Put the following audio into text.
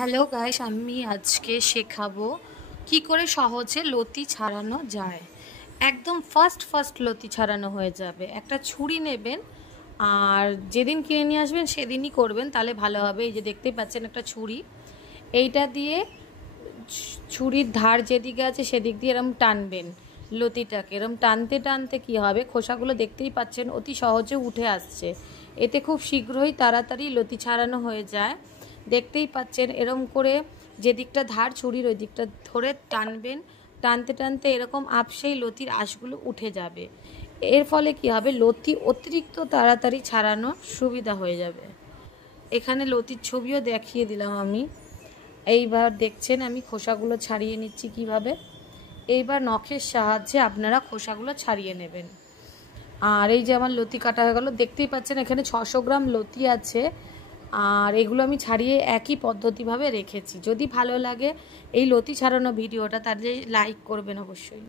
Hello guys, আমি আজকে শেখাবো কি করে সহজে লতি ছাড়ানো যায়। একদম ফার্স্ট লতি ছাড়ানো হয়ে যাবে। একটা ছুরি নেবেন, আর যেদিন কিনে নিয়ে আসবেন সেদিনই করবেন, তাহলে ভালো হবে। এই যে দেখতেই পাচ্ছেন একটা ছুরি, এইটা দিয়ে ছুরির ধার যেদিকে আছে সেদিক দিয়ে এরম টানবেন লতিটাকে। এরম টানতে টানতে কি হবে, খোসাগুলো দেখতেই পাচ্ছেন অতি সহজে উঠে আসছে। এতে খুব শীঘ্রই তাড়াতাড়ি লতি ছাড়ানো হয়ে যায়। দেখতেই পাচ্ছেন এরম করে যে দিকটা ধার ছুরির ওই দিকটা ধরে টানবেন, টানতে টানতে এরকম আপসেই লতির আঁশগুলো উঠে যাবে। এর ফলে কি হবে, লতি অতিরিক্ত তাড়াতাড়ি ছাড়ানোর সুবিধা হয়ে যাবে। এখানে লতির ছবিও দেখিয়ে দিলাম আমি। এইবার দেখছেন আমি খোসাগুলো ছাড়িয়ে নিচ্ছি কিভাবে। এইবার নখের সাহায্যে আপনারা খোসাগুলো ছাড়িয়ে নেবেন। আর এই যে আমার লতি কাটা হয়ে গেল, দেখতেই পাচ্ছেন এখানে 600 গ্রাম লতি আছে। আর এগুলো আমি ছাড়িয়ে একই পদ্ধতিভাবে রেখেছি। যদি ভালো লাগে এই লতি ছাড়ানো ভিডিওটা, তাহলে লাইক করবেন অবশ্যই।